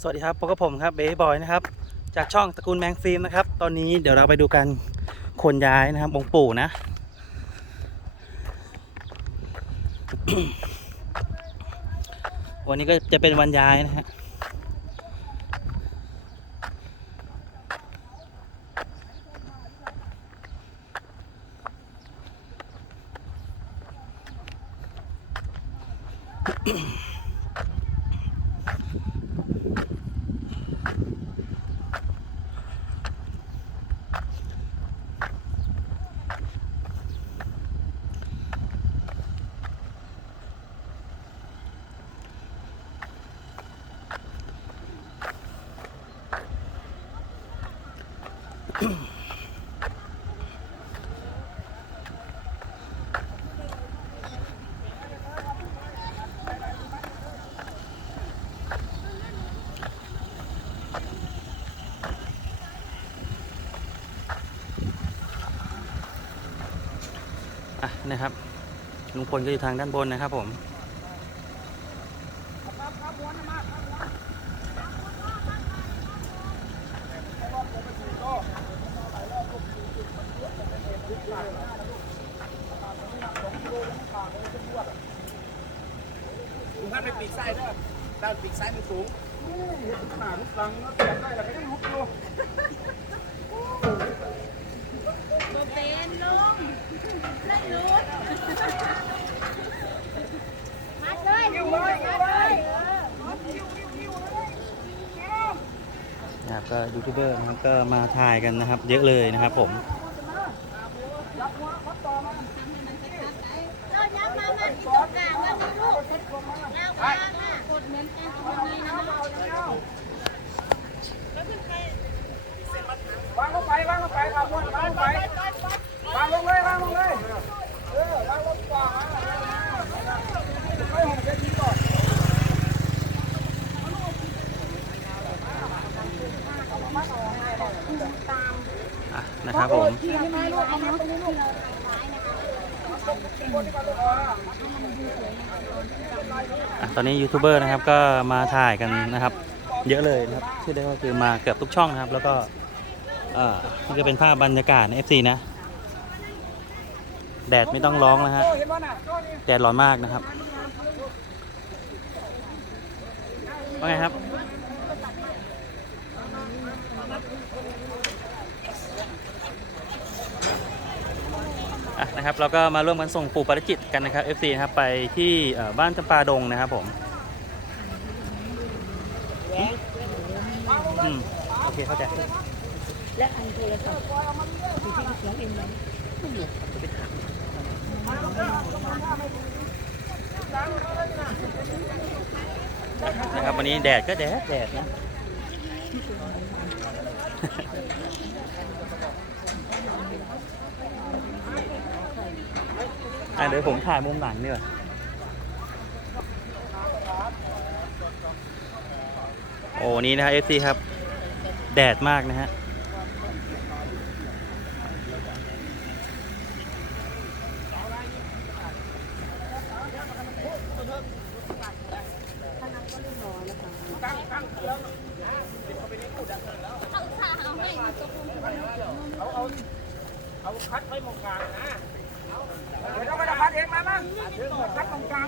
สวัสดีครับพบกับผมครับเบย์บอยนะครับ จากช่องตระกูลแมงฟิล์มนะครับ ตอนนี้เดี๋ยวเราไปดูกันคนย้ายนะครับองค์ปู่นะ วันนี้ก็จะเป็นวันย้ายนะฮะอะ นะครับลุงพลก็อยู่ทางด้านบนนะครับผม ลุงท่านไปปีกซ้ายด้วยด้านปีกซ้ายมันสูงขนาดลุกลังแล้วแตกได้แต่ก็ยังลุกอยู่บ่เป็นลุงได้รู้มัดเลยมัดเลยนะครับก็ยูทูบเบอร์นะครับก็มาถ่ายกันนะครับ เยอะเลยนะครับผม เราย้ำมามันที่ตรงกลางว่ามีลูกเรากลางอะกดเหมือนกันตรงนี้นะ วางลงไปวางลงไปวาง ลงไปวางลงเลยวางลงเลยเออวางลงก่อนไม่หงเช็ดทีก่อนนะครับผมอะตอนนี้ยูทูบเบอร์นะครับก็มาถ่ายกันนะครับ เยอะเลยนะครับที่ได้ก็คือมาเกือบทุกช่องนะครับ แล้วก็ นี่ก็เป็นภาพบรรยากาศใน FC นะ แดดไม่ต้องร้องนะฮะโอ้เห็นป่ะแดดร้อนมากนะครับว่าไงครับนะครับ เราก็มาร่วมกันส่งปู่ปาริจิตกันนะครับ FC นะครับไปที่บ้านจำปาดงนะครับผมอืมโอเคเข้าใจ และอันโทรศัพท์อยู่ที่เสียงเองไหมนะครับวันนี้แดดก็แดดแดดนะอะเดี๋ยวผมถ่ายมุมหลังดีกว่าโอ้นี่นะครับ FC ครับ แดดมากนะฮะ เขาพาเอาให้ตกลงเอาเอาเอาคัดไว้มองกลางนะเดี๋ยวเราไปพัดเองมาบ้างคัดตรงกลาง